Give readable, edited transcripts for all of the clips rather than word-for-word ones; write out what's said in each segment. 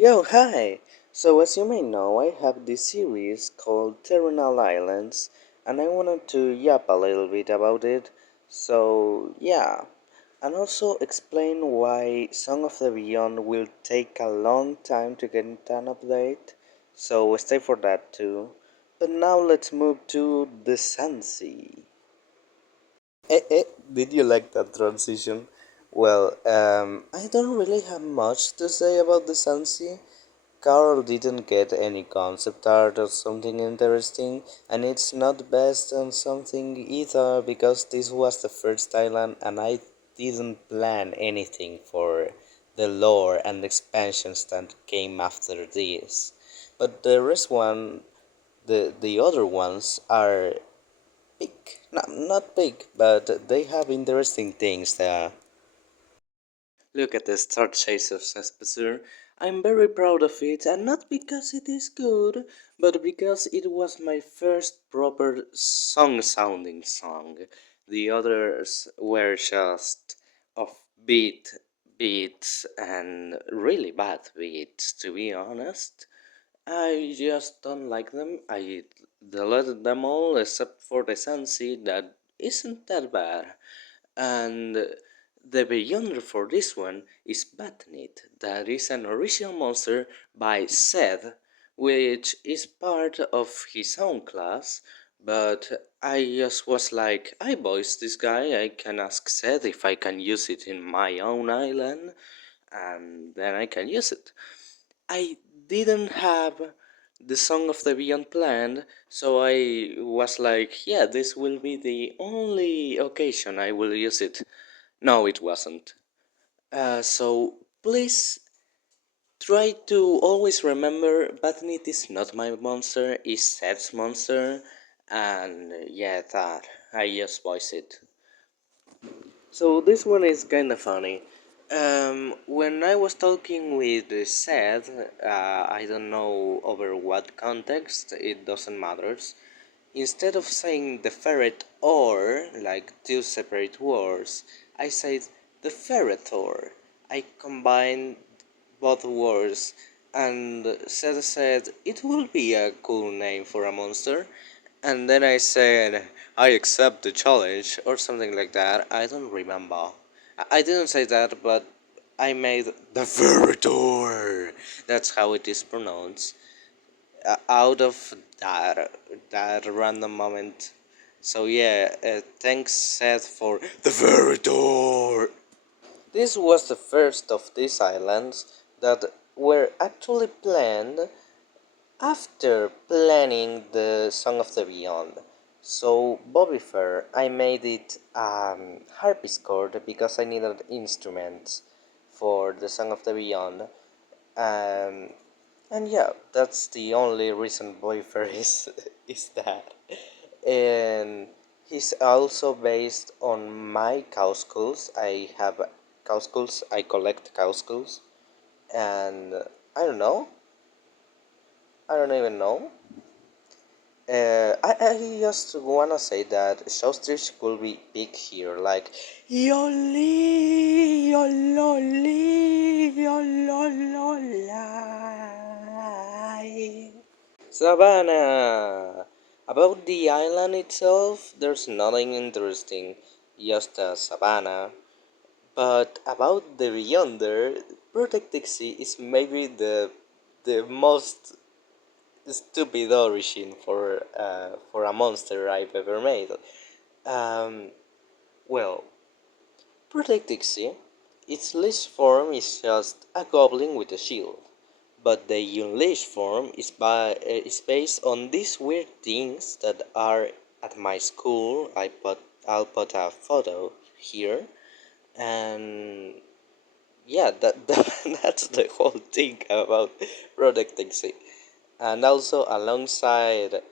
Yo, hi! So, as you may know, I have this series called Terrenal Islands, and I wanted to yap a little bit about it. So, yeah, and also explain why Song of the Beyond will take a long time to get an update. So, stay for that too. But now let's move to the Sunsea. Did you like that transition? Well, I don't really have much to say about the Sunsea. Carl didn't get any concept art or something interesting, and it's not based on something either because this was the first island and I didn't plan anything for the lore and expansions that came after this. But the rest one, the other ones are big, not big, but they have interesting things there. Look at the start chase of Cespecer. I'm very proud of it, and not because it is good, but because it was my first proper song-sounding song. The others were just offbeat beats and really bad beats, to be honest. I just don't like them. I deleted them all except for the Sunset that isn't that bad. And the Beyonder for this one is Batnit, that is an original monster by Seth, which is part of his own class, but I just was like, I voiced this guy, I can ask Seth if I can use it in my own island, and then I can use it. I didn't have the Song of the Beyond planned, so I was like, yeah, this will be the only occasion I will use it. No, it wasn't. So please try to always remember Batnit is not my monster, it's Seth's monster, and yeah, that I just voice it. So this one is kind of funny. When I was talking with Seth, I don't know over what context, it doesn't matter. Instead of saying the ferret or, like two separate words, I said the ferretor. I combined both words and Seth said it will be a cool name for a monster. And then I said, I accept the challenge, or something like that. I don't remember. I didn't say that, but I made the Veritor. That's how it is pronounced. Out of that random moment. So yeah, thanks Seth for the Veritor. This was the first of these islands that were actually planned after planning the Song of the Beyond. So Bobby Fair, I made it harpsichord because I needed instruments for the Song of the Beyond. Um, and yeah, that's the only reason Bobby Fair is that. And he's also based on my cow skulls. I have cow skulls. I collect cow skulls, and I don't know. I don't even know. I just wanna say that Showstitch could be big here, like Yoli, Yololi, Yolololai. Savannah! About the island itself, there's nothing interesting, just a savannah. But about the Beyonder, Protect Dixie is maybe the most stupid origin for a monster I've ever made. Um, well, Protect Dixie, its leash form is just a goblin with a shield, but the unleashed form is based on these weird things that are at my school. I'll put a photo here, and yeah, that's the whole thing about Protect Dixie. And also alongside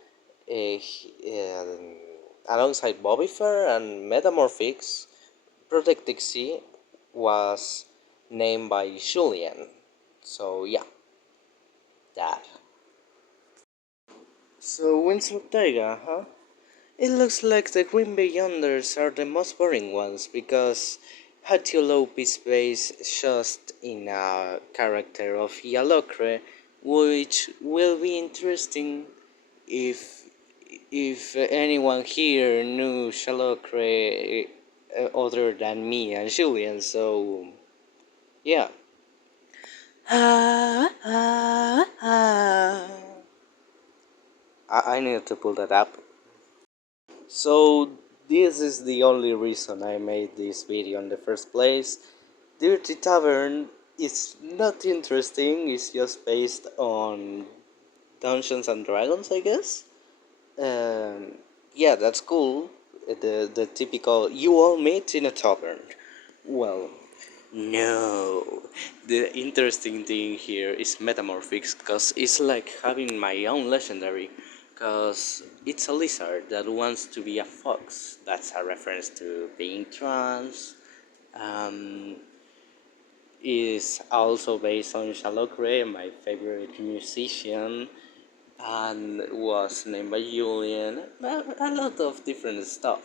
Bobby Fair and Metamorphics, Project Dixie was named by Julian. So yeah, that. So Winds of Taiga, huh? It looks like the Green Beyonders are the most boring ones because Hattiolope is based just in a character of Yalokre, which will be interesting if anyone here knew Shalokre other than me and Julian. So yeah. I need to pull that up. So this is the only reason I made this video in the first place. Dirty Tavern is not interesting, it's just based on Dungeons and Dragons, I guess. Um, yeah, that's cool. The typical you all meet in a tavern. Well, no. The interesting thing here is metamorphics, because it's like having my own legendary. Because it's a lizard that wants to be a fox. That's a reference to being trans. Um, is also based on Shalokre, my favorite musician, and was named by Julian. A lot of different stuff.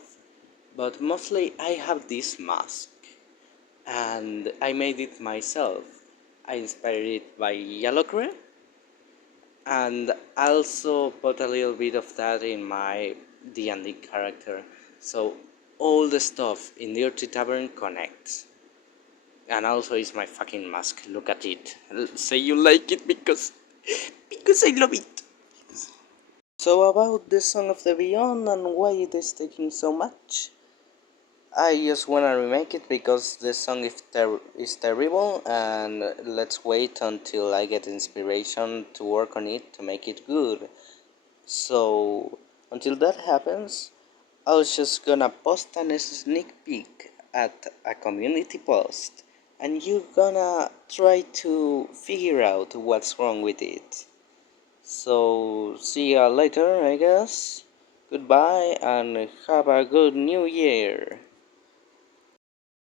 But mostly I have this mask, and I made it myself. I inspired it by Yellowcre, and also put a little bit of that in my D&D character. So all the stuff in the Dirty Tavern connects. And also it's my fucking mask. Look at it. Say you like it because I love it. So about the Song of the Beyond and why it is taking so much. I just wanna remake it because the song is terrible, and let's wait until I get inspiration to work on it to make it good. So until that happens, I was just gonna post a sneak peek at a community post, and you're gonna try to figure out what's wrong with it. So see ya later, I guess. Goodbye and have a good new year.